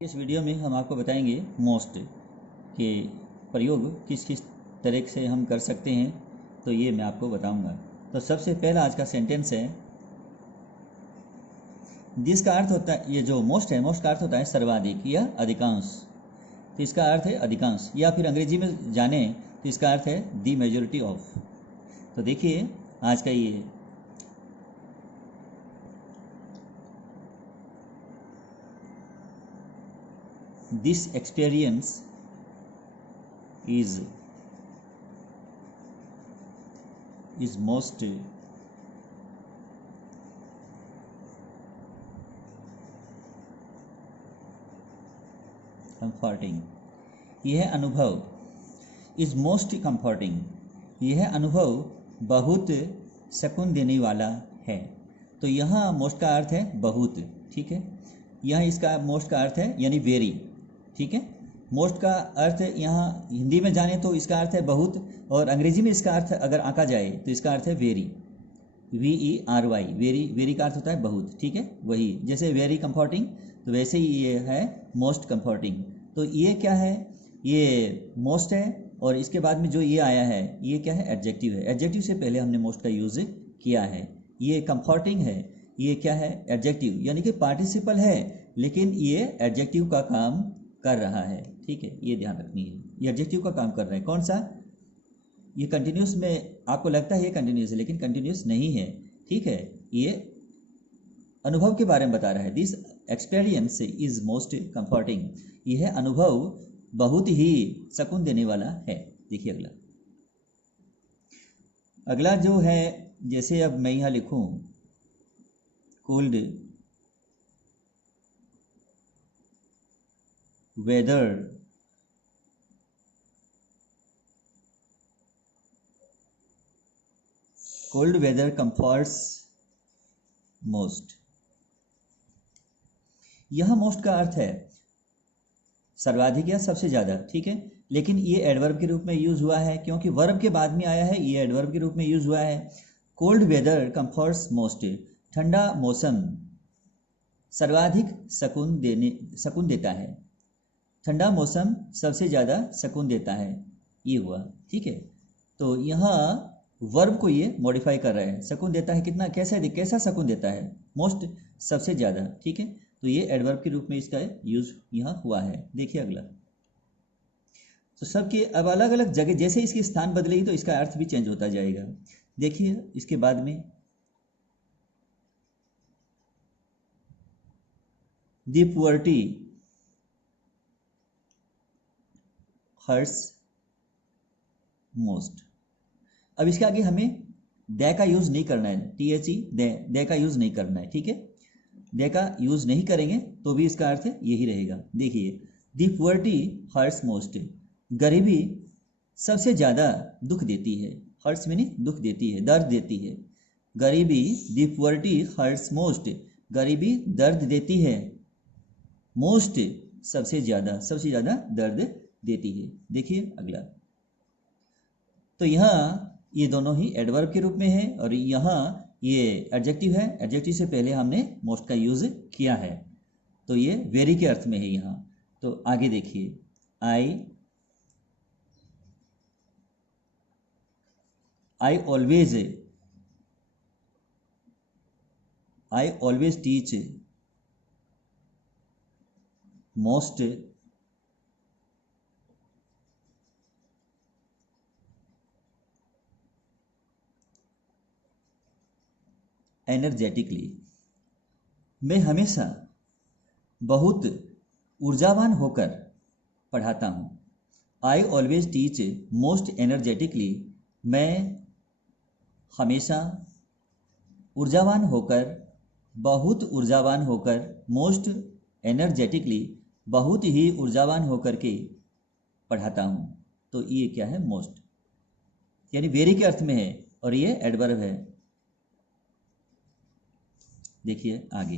इस वीडियो में हम आपको बताएंगे मोस्ट के प्रयोग किस किस तरह से हम कर सकते हैं, तो ये मैं आपको बताऊंगा। तो सबसे पहला आज का सेंटेंस है दिस का अर्थ होता है, ये जो मोस्ट है, मोस्ट का अर्थ होता है सर्वाधिक या अधिकांश। तो इसका अर्थ है अधिकांश, या फिर अंग्रेजी में जाने तो इसका अर्थ है दी मेजॉरिटी ऑफ। तो देखिए आज का ये this experience is most comforting। यह अनुभव इज मोस्ट कंफर्टिंग, यह अनुभव बहुत सुकून देने वाला है। तो यहाँ मोस्ट का अर्थ है बहुत, ठीक है। यहाँ इसका मोस्ट का अर्थ है यानी वेरी, ठीक है। मोस्ट का अर्थ यहाँ हिंदी में जाने तो इसका अर्थ है बहुत, और अंग्रेजी में इसका अर्थ अगर आंका जाए तो इसका अर्थ है वेरी, VERY। वेरी, वेरी का अर्थ होता है बहुत, ठीक है। वही जैसे वेरी कंफर्टिंग, तो वैसे ही ये है मोस्ट कंफर्टिंग। तो ये क्या है, ये मोस्ट है, और इसके बाद में जो ये आया है ये क्या है, एडजेक्टिव है। एडजेक्टिव से पहले हमने मोस्ट का यूज़ किया है। ये कंफर्टिंग है, ये क्या है, एडजेक्टिव, यानी कि पार्टिसिपल है लेकिन ये एडजेक्टिव का काम कर रहा है, ठीक है। ये ध्यान रखनी है, ये एडजेक्टिव का काम कर रहा है। कौन सा, ये कंटिन्यूस में आपको लगता है ये कंटिन्यूस है, लेकिन कंटिन्यूस नहीं है, ठीक है। ये अनुभव के बारे में बता रहा है। This experience is most comforting, यह अनुभव बहुत ही सुकून देने वाला है। देखिए अगला, अगला जो है, जैसे अब मैं यहाँ लिखूं cold weather cold weather comforts most. यह मोस्ट का अर्थ है सर्वाधिक या सबसे ज़्यादा, ठीक है। लेकिन ये एडवर्ब के रूप में यूज हुआ है, क्योंकि वर्ब के बाद में आया है, ये एडवर्ब के रूप में यूज हुआ है। कोल्ड वेदर कंफर्ट्स मोस्ट, ठंडा मौसम सर्वाधिक सुकून देता है। ठंडा मौसम सबसे ज़्यादा सुकून देता है, ये हुआ, ठीक है। तो यहाँ वर्ब को ये मॉडिफाई कर रहा है। सुकून देता है कितना, कैसा सुकून देता है, मोस्ट सबसे ज़्यादा, ठीक है। तो ये एडवर्ब के रूप में इसका यूज यहाँ हुआ है। देखिए अगला, तो सबके अब अलग अलग जगह जैसे इसकी स्थान बदलेगी तो इसका अर्थ भी चेंज होता जाएगा। देखिए इसके बाद में दी पुअर्टी हर्ट्स मोस्ट। अब इसके आगे हमें दे का यूज नहीं करना है, THE दे का यूज नहीं करना है, ठीक है। दे का यूज नहीं करेंगे तो भी इसका अर्थ यही रहेगा। देखिए दी पुअर्टी हर्ट्स मोस्ट, गरीबी सबसे ज़्यादा दुख देती है। हर्ट्स मीनिंग दुख देती है, दर्द देती है। गरीबी, दी पुअर्टी हर्ट्स मोस्ट, गरीबी दर्द देती है। मोस्ट सबसे ज़्यादा दर्द देती है। देखिए अगला, तो यहाँ ये दोनों ही एडवर्ब के रूप में है, और यहाँ ये एडजेक्टिव है। एडजेक्टिव से पहले हमने मोस्ट का यूज किया है, तो ये वेरी के अर्थ में है यहाँ। तो आगे देखिए, I always teach most energetically, मैं हमेशा बहुत ऊर्जावान होकर पढ़ाता हूँ। I always teach most energetically, मैं हमेशा ऊर्जावान होकर, बहुत ऊर्जावान होकर, मोस्ट एनर्जेटिकली बहुत ही ऊर्जावान होकर के पढ़ाता हूँ। तो ये क्या है, मोस्ट, यानी वेरी के अर्थ में है, और ये एडवर्ब है। देखिए आगे,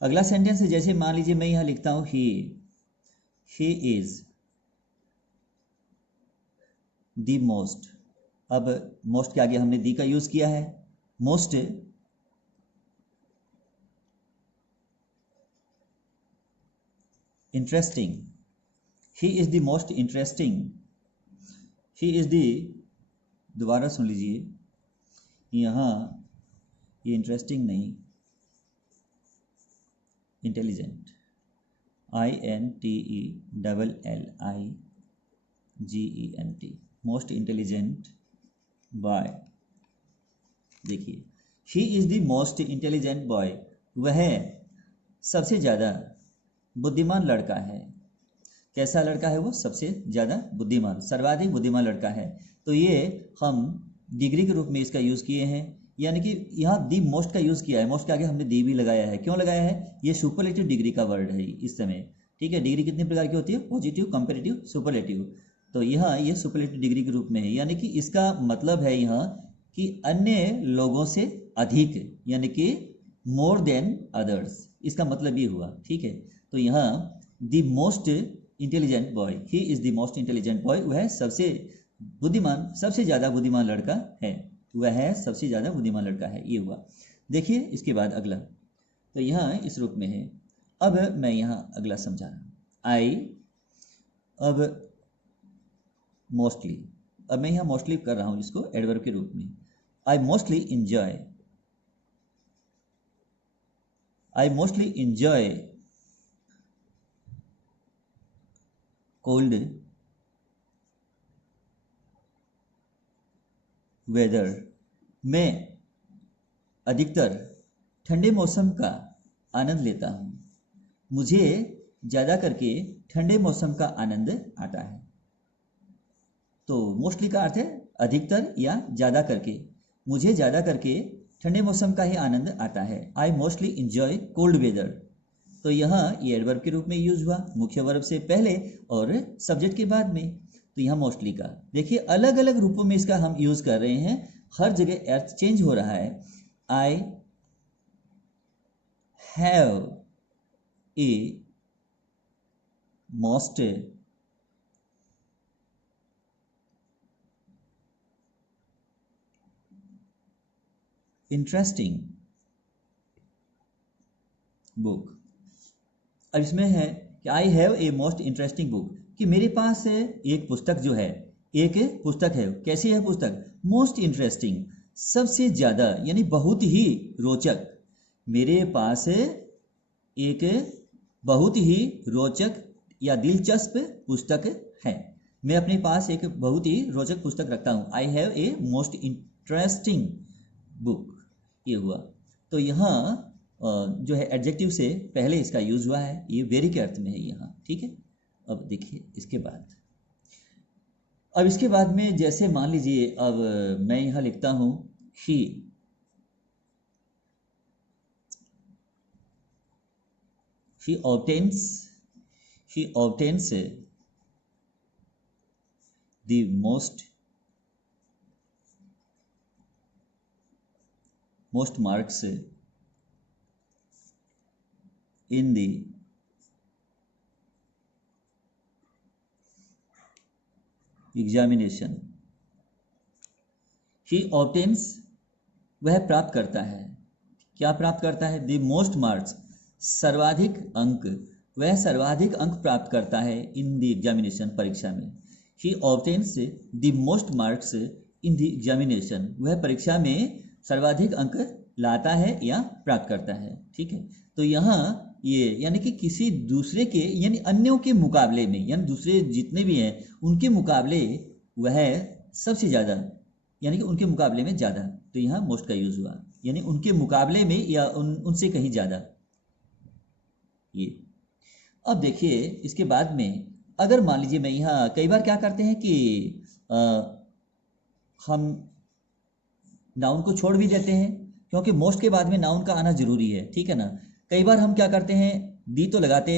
अगला सेंटेंस है, जैसे मान लीजिए मैं यहाँ लिखता हूँ ही इज दी मोस्ट। अब मोस्ट के आगे हमने दी का यूज किया है। Most interesting, he is the most interesting, he is the, दोबारा सुन लीजिए, यहाँ ये इंटरेस्टिंग नहीं, intelligent, INTELLIGENT, most intelligent boy. देखिए, he is the most intelligent boy, वह सबसे ज़्यादा बुद्धिमान लड़का है। कैसा लड़का है वो? सबसे ज़्यादा बुद्धिमान, सर्वाधिक बुद्धिमान लड़का है। तो ये हम डिग्री के रूप में इसका यूज़ किए हैं, यानी कि यहाँ दी मोस्ट का यूज़ किया है, मोस्ट के आगे हमने दी भी लगाया है। क्यों लगाया है? ये सुपरलेटिव डिग्री का वर्ड है इस समय, ठीक है। डिग्री कितने प्रकार की होती है? Positive, comparative, superlative. तो यहाँ ये सुपरलेटिव डिग्री के रूप में है, यानी कि इसका मतलब है यहाँ कि अन्य लोगों से अधिक, यानी कि मोर देन अदर्स, इसका मतलब ये हुआ, ठीक है। तो यहाँ the most intelligent boy, he is the most intelligent boy, वह सबसे बुद्धिमान, सबसे ज़्यादा बुद्धिमान लड़का है, वह सबसे ज़्यादा बुद्धिमान लड़का है, ये हुआ। देखिए इसके बाद अगला, तो यहाँ इस रूप में है। अब मैं यहाँ अगला समझा रहा हूँ, आई, अब मोस्टली, अब मैं यहाँ मोस्टली कर रहा हूँ इसको एडवर्ब के रूप में। आई mostly enjoy, I mostly enjoy cold weather, मैं अधिकतर ठंडे मौसम का आनंद लेता हूँ। मुझे ज़्यादा करके ठंडे मौसम का आनंद आता है। तो मोस्टली का अर्थ है अधिकतर या ज़्यादा करके, मुझे ज़्यादा करके ठंडे मौसम का ही आनंद आता है। I mostly enjoy cold weather, तो यहाँ ये एडवर्ब के रूप में यूज हुआ, मुख्य वर्ब से पहले और सब्जेक्ट के बाद में। तो यहाँ मोस्टली का देखिए अलग अलग रूपों में इसका हम यूज कर रहे हैं, हर जगह अर्थ चेंज हो रहा है। I have a most interesting book. अब इसमें है कि I have a most interesting book, कि मेरे पास एक पुस्तक जो है, एक पुस्तक है। कैसी है पुस्तक? मोस्ट इंटरेस्टिंग, सबसे ज़्यादा, यानी बहुत ही रोचक। मेरे पास एक बहुत ही रोचक या दिलचस्प पुस्तक है। मैं अपने पास एक बहुत ही रोचक पुस्तक रखता हूँ। I have a most interesting book, ये हुआ। तो यहाँ जो है एडजेक्टिव से पहले इसका यूज हुआ है, ये वेरी के अर्थ में है यहाँ, ठीक है। अब देखिए इसके बाद, अब इसके बाद में जैसे मान लीजिए अब मैं यहाँ लिखता हूँ ही obtains the most marks in the examination. He obtains, वह प्राप्त करता है। क्या प्राप्त करता है? द मोस्ट मार्क्स, सर्वाधिक अंक, वह सर्वाधिक अंक प्राप्त करता है इन द एग्जामिनेशन, परीक्षा में। ही obtains the most marks in the examination, वह परीक्षा में सर्वाधिक अंक लाता है या प्राप्त करता है, ठीक है। तो यहाँ ये यानी कि किसी दूसरे के, यानी अन्यों के मुकाबले में, यानी दूसरे जितने भी हैं उनके मुकाबले वह सबसे ज़्यादा, यानी कि उनके मुकाबले में ज़्यादा। तो यहाँ मोस्ट का यूज हुआ, यानी उनके मुकाबले में या उनसे कहीं ज़्यादा, ये। अब देखिए इसके बाद में, अगर मान लीजिए मैं यहाँ कई बार क्या करते हैं कि हम नाउन को छोड़ भी देते हैं, क्योंकि मोस्ट के बाद में नाउन का आना जरूरी है, ठीक है ना। कई बार हम क्या करते हैं, दी तो लगाते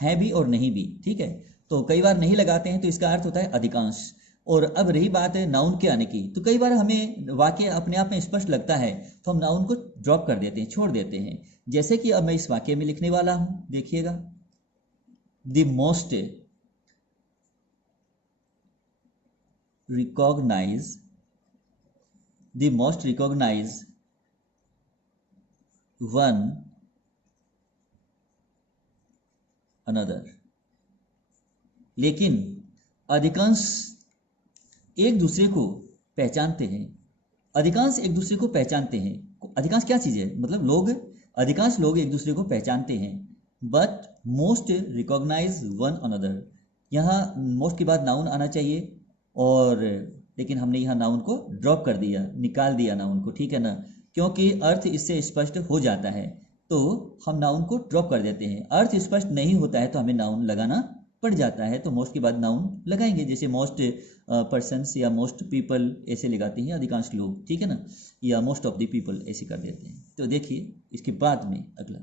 हैं भी और नहीं भी, ठीक है। तो कई बार नहीं लगाते हैं, तो इसका अर्थ होता है अधिकांश। और अब रही बात है नाउन के आने की, तो कई बार हमें वाक्य अपने आप में स्पष्ट लगता है तो हम नाउन को ड्रॉप कर देते हैं, छोड़ देते हैं। जैसे कि अब मैं इस वाक्य में लिखने वाला हूं, देखिएगा, the most recognize one another, लेकिन अधिकांश एक दूसरे को पहचानते हैं। अधिकांश एक दूसरे को पहचानते हैं। अधिकांश क्या चीज़ है, मतलब लोग, अधिकांश लोग एक दूसरे को पहचानते हैं। But most recognize one another. यहाँ मोस्ट के बाद नाउन आना चाहिए, और लेकिन हमने यहाँ नाउन को ड्रॉप कर दिया, निकाल दिया नाउन को, ठीक है ना, क्योंकि अर्थ इससे स्पष्ट हो जाता है तो हम नाउन को ड्रॉप कर देते हैं। अर्थ स्पष्ट नहीं होता है तो हमें नाउन लगाना पड़ जाता है, तो मोस्ट के बाद नाउन लगाएंगे। जैसे मोस्ट पर्सन्स या मोस्ट पीपल ऐसे लगाते हैं अधिकांश लोग, ठीक है ना, या मोस्ट ऑफ द पीपल ऐसे कर देते हैं। तो देखिए इसके बाद में अगला,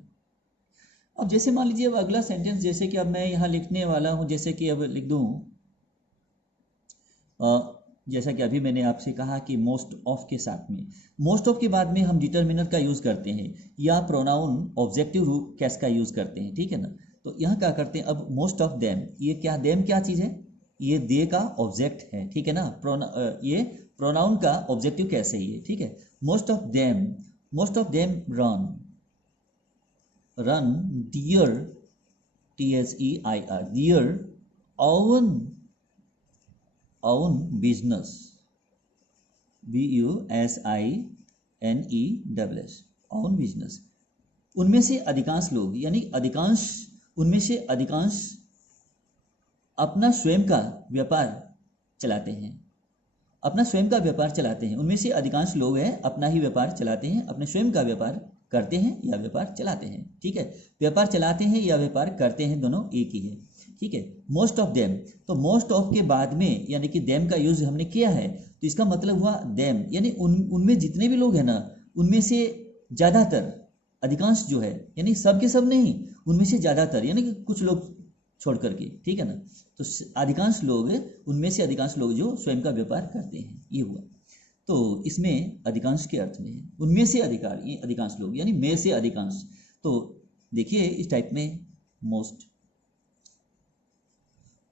अब जैसे मान लीजिए अब अगला सेंटेंस, जैसे कि अब मैं यहाँ लिखने वाला हूँ, जैसे कि अब लिख दूँ, जैसा कि अभी मैंने आपसे कहा कि मोस्ट ऑफ के साथ में, मोस्ट ऑफ के बाद में हम डिटर्मिनर का यूज़ करते हैं या प्रोनाउन ऑब्जेक्टिव केस का यूज़ करते हैं, ठीक है ना। तो यहाँ क्या करते हैं, अब मोस्ट ऑफ देम, ये क्या, देम क्या चीज़ है, ये दे का ऑब्जेक्ट है, ठीक है ना, ये प्रोनाउन का ऑब्जेक्टिव कैसे ही है, ठीक है। Most of them run their, THEIR, their own business, BUSINESS, own business। उनमें से अधिकांश लोग, यानी अधिकांश, उनमें से अधिकांश अपना स्वयं का व्यापार चलाते हैं, अपना स्वयं का व्यापार चलाते हैं। उनमें से अधिकांश लोग हैं अपना ही व्यापार चलाते हैं, अपने स्वयं का व्यापार करते हैं या व्यापार चलाते हैं, ठीक है। व्यापार चलाते हैं या व्यापार करते हैं, दोनों एक ही है, ठीक है। मोस्ट ऑफ देम, तो मोस्ट ऑफ के बाद में यानी कि देम का यूज हमने किया है, तो इसका मतलब हुआ देम, यानी उनमें जितने भी लोग हैं ना, उनमें से ज़्यादातर, अधिकांश जो है यानी सब के सब नहीं, उनमें से ज़्यादातर यानी कि कुछ लोग छोड़ करके, ठीक है ना। तो अधिकांश लोग, उनमें से अधिकांश लोग जो स्वयं का व्यापार करते हैं, ये हुआ। तो इसमें अधिकांश के अर्थ में है, उनमें से अधिकार, ये अधिकांश लोग यानी में से अधिकांश। तो देखिए इस टाइप में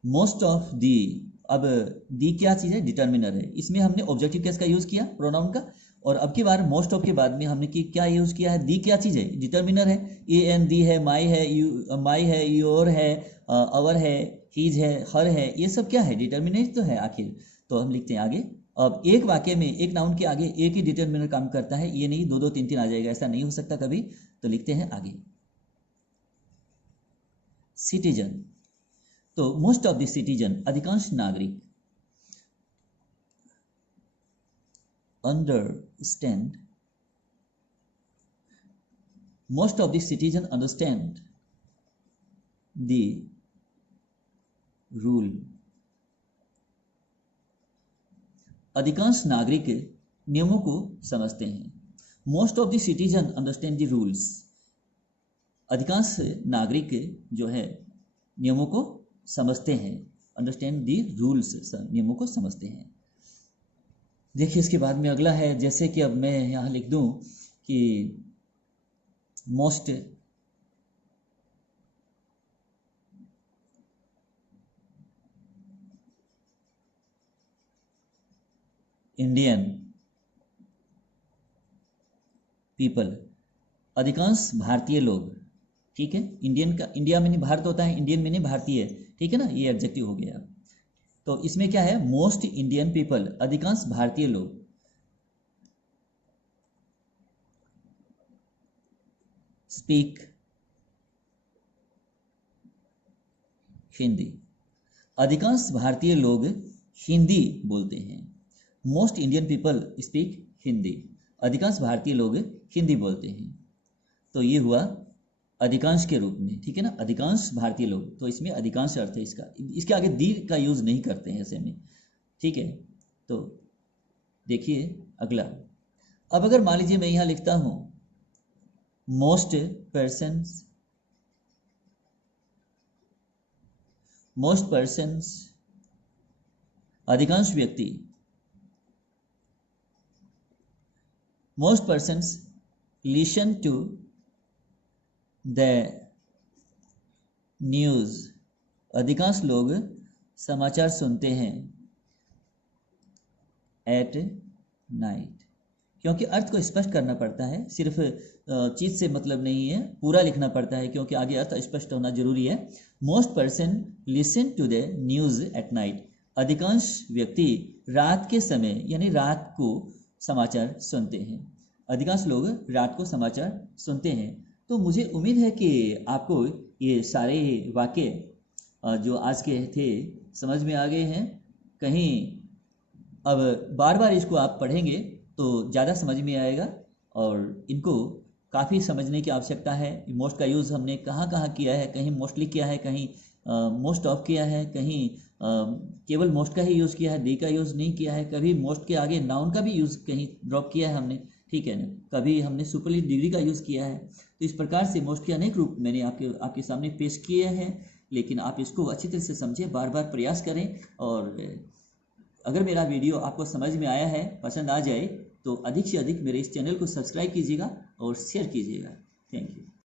मोस्ट ऑफ दी, अब दी क्या चीज़ है, डिटर्मिनर है, इसमें हमने ऑब्जेक्टिव केस का यूज़ किया प्रोनाउन का, और अब की बार मोस्ट ऑफ के बाद में हमने क्या यूज़ किया है, दी क्या चीज़ है, डिटर्मिनर है। एन दी है, माई है, योर है, अवर है, हीज है, हर है, ये सब क्या है, डिटर्मिनेट तो है आखिर। तो हम लिखते हैं आगे। अब एक वाक्य में एक नाउन के आगे एक ही डिटर्मिनर काम करता है, ये नहीं 2 2 3 3 आ जाएगा, ऐसा नहीं हो सकता कभी। तो लिखते हैं आगे सिटीजन। तो मोस्ट ऑफ द सिटीजन, अधिकांश नागरिक, understand, most of the citizen understand the rule। अधिकांश नागरिक नियमों को समझते हैं। Most of the citizen understand the rules, अधिकांश नागरिक जो है नियमों को समझते हैं, अंडरस्टैंड द रूल्स, नियमों को समझते हैं। देखिए इसके बाद में अगला है, जैसे कि अब मैं यहाँ लिख दूँ कि मोस्ट इंडियन पीपल, अधिकांश भारतीय लोग, ठीक है। इंडियन का, इंडिया में नहीं भारत होता है, इंडियन में नहीं भारतीय, ठीक है ना, ये एडजेक्टिव हो गया। तो इसमें क्या है, मोस्ट इंडियन पीपल, अधिकांश भारतीय लोग, स्पीक हिंदी, अधिकांश भारतीय लोग हिंदी बोलते हैं। Most Indian people speak Hindi, अधिकांश भारतीय लोग हिंदी बोलते हैं। तो ये हुआ अधिकांश के रूप में, ठीक है ना, अधिकांश भारतीय लोग। तो इसमें अधिकांश अर्थ है इसका, इसके आगे दी का यूज नहीं करते हैं ऐसे में, ठीक है। तो देखिए अगला, अब अगर मान लीजिए मैं यहाँ लिखता हूँ मोस्ट पर्सन्स, अधिकांश व्यक्ति, most persons listen to the news, अधिकांश लोग समाचार सुनते हैं एट नाइट, क्योंकि अर्थ को स्पष्ट करना पड़ता है, सिर्फ चीज़ से मतलब नहीं है, पूरा लिखना पड़ता है क्योंकि आगे अर्थ स्पष्ट होना जरूरी है। Most person listen to the news at night. अधिकांश व्यक्ति रात के समय यानी रात को समाचार सुनते हैं। अधिकांश लोग रात को समाचार सुनते हैं। तो मुझे उम्मीद है कि आपको ये सारे वाक्य जो आज के थे समझ में आ गए हैं। कहीं अब बार बार इसको आप पढ़ेंगे तो ज़्यादा समझ में आएगा और इनको काफ़ी समझने की आवश्यकता है। मोस्ट का यूज़ हमने कहाँ कहाँ किया है, कहीं मोस्टली किया है, कहीं मोस्ट ऑफ किया है, कहीं केवल मोस्ट का ही यूज़ किया है, दी का यूज़ नहीं किया है, कभी मोस्ट के आगे नाउन का भी यूज़ कहीं ड्रॉप किया है हमने, ठीक है ना, कभी हमने सुपरलेटिव डिग्री का यूज़ किया है। तो इस प्रकार से मोस्ट के अनेक रूप मैंने आपके सामने पेश किए हैं, लेकिन आप इसको अच्छी तरह से समझें, बार बार प्रयास करें। और अगर मेरा वीडियो आपको समझ में आया है, पसंद आ जाए, तो अधिक से अधिक मेरे इस चैनल को सब्सक्राइब कीजिएगा और शेयर कीजिएगा। Thank you.